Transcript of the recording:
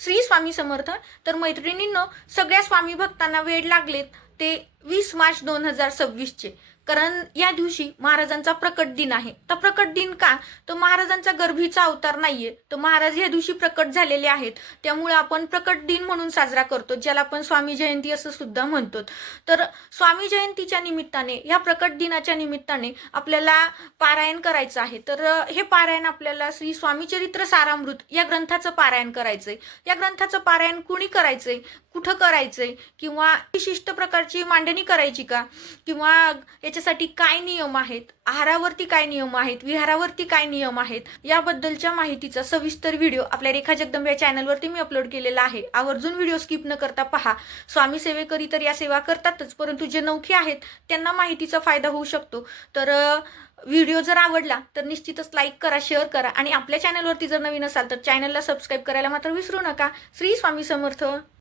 श्री स्वामी समर्थ. तर मैत्रिणींनो, सगळ्या स्वामी भक्तांना वेड लागलेत ते 20 मार्च 2026चे, कारण या दिवशी महाराजांचा प्रकट दिन आहे. तर प्रकट दिन का? तर महाराजांचा गर्भीचा अवतार नाहीये, तर महाराज या दिवशी प्रकट झालेले आहेत, त्यामुळे आपण प्रकट दिन म्हणून साजरा करतो, ज्याला आपण स्वामी जयंती असं सुद्धा म्हणतो. तर स्वामी जयंतीच्या निमित्ताने, या प्रकट दिनाच्या निमित्ताने आपल्याला पारायण करायचं आहे. तर हे पारायण आपल्याला श्री स्वामी चरित्र सारामृत या ग्रंथाचं पारायण करायचंय. या ग्रंथाचं पारायण कुणी करायचंय, कुठं करायचंय, किंवा विशिष्ट प्रकारची मांडणी करायची का, किंवा याच्यासाठी काय नियम आहेत, आहारावरती काय नियम आहेत, विहारावरती काय नियम आहेत, याबद्दलच्या माहितीचा सविस्तर व्हिडिओ आपल्या रेखा जगदंबे या चॅनलवरती मी अपलोड केलेला आहे. आवर्जून व्हिडिओ स्किप न करता पहा. स्वामी सेवेकरी तर या सेवा करतातच, परंतु जे नवखे आहेत त्यांना माहितीचा फायदा होऊ शकतो. तर व्हिडिओ जर आवडला तर निश्चितच लाईक करा, शेअर करा, आणि आपल्या चॅनलवरती जर नवीन असाल तर चॅनलला सबस्क्राईब करायला मात्र विसरू नका. श्री स्वामी समर्थ.